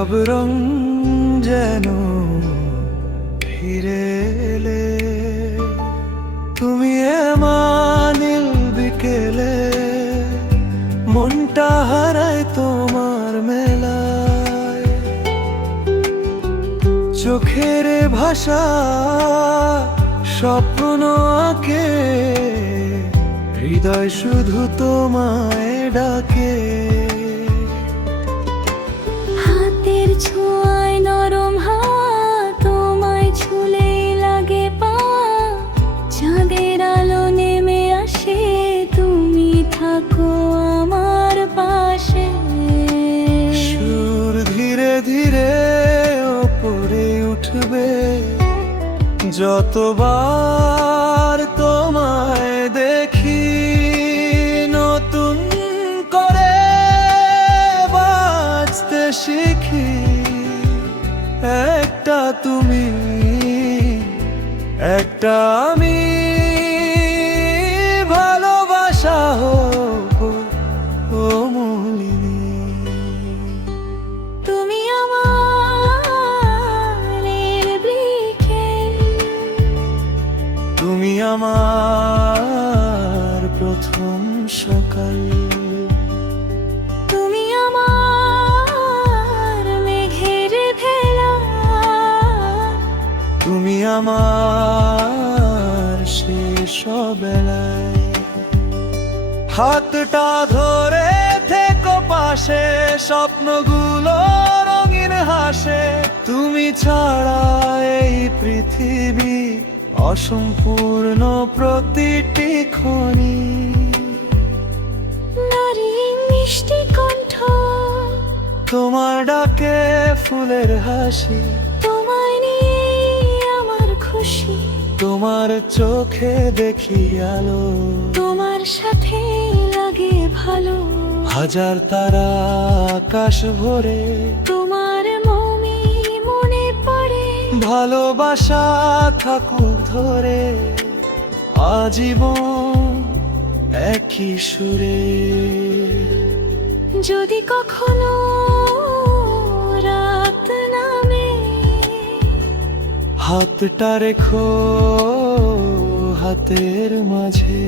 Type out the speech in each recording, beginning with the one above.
সব রং যেন ফিরে এলে, তুমি নীল বিকেলে, মনটা হারায় তোমার মেলায়। চোখের ভাষা স্বপ্ন আঁকে, হৃদয় শুধু তোমায় ডাকে। হাতের ছোঁয়ায় নরম হাওয়া তোমায় ছুলেই লাগে পাওয়া, চাঁদের আলো নেমে আসে তুমি থাকো আমার পাশে। সুর ধীরে ধীরে ওপরে উঠবে, যতবার তোমায় দেখি নতুন করে বাঁচতে শিখি। একটা তুমি, একটা আমি, ভালোবাসা হোক অমূল্য। তুমি আমার নির্বিকেল, তুমি আমার প্রথম সকাল, তুমি আমার মেঘের ভেলা, তুমি আমার শেষ বেলায়। হাতটা ধরে থেকো পাশে, স্বপ্নগুলো রঙিন হাসে। তুমি ছাড়া এই পৃথিবী অসম্পূর্ণ, প্রতিটি ক্ষণি। নারী মিষ্টি কণ্ঠ, তোমার ডাকে ফুলের হাসি, তোমায় নিয়ে আমার খুশি। তোমার চোখে দেখি আলো, তোমার সাথে লাগে ভালো। হাজার তারা আকাশ ভরে, তোমার মমি মনে পড়ে। ভালোবাসা থাকুক ধরে আজীবন একই সুরে। যদি কখনো রাত নামে, হাতটা রেখো হাতের মাঝে।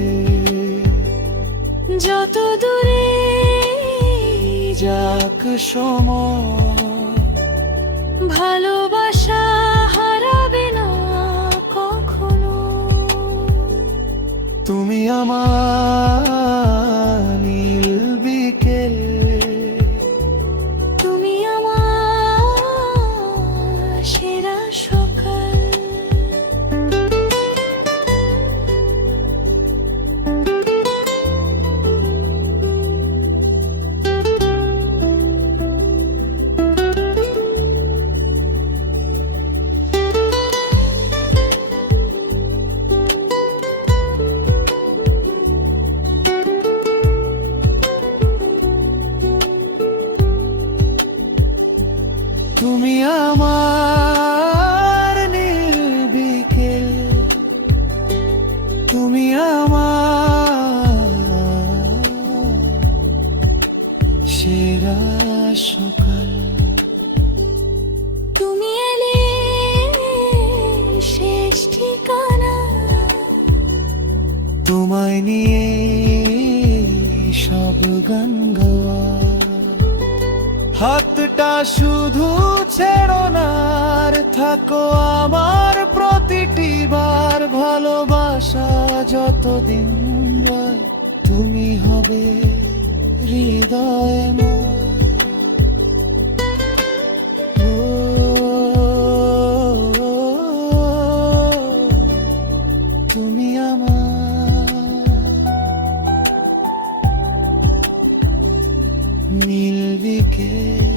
যত দূরে যাক সময়, ভালোবাসা হারাবে না কখনো। তুমি আমার নীল বিকেল, তুমি আমার সেরা সকাল। তুমি আমার নীল বিকেল, তুমি আমার সেরা সকাল। তুমি এলে শেষ ঠিকানা, তোমায় নিয়ে সব গান গাওয়া। হাতটা শুধু ছেড়ো না, আর থাকো আমার প্রতিটি বার। ভালোবাসা যতদিন রয়, তুমি হবে হৃদয় তুমি আমার নীল বিকেল।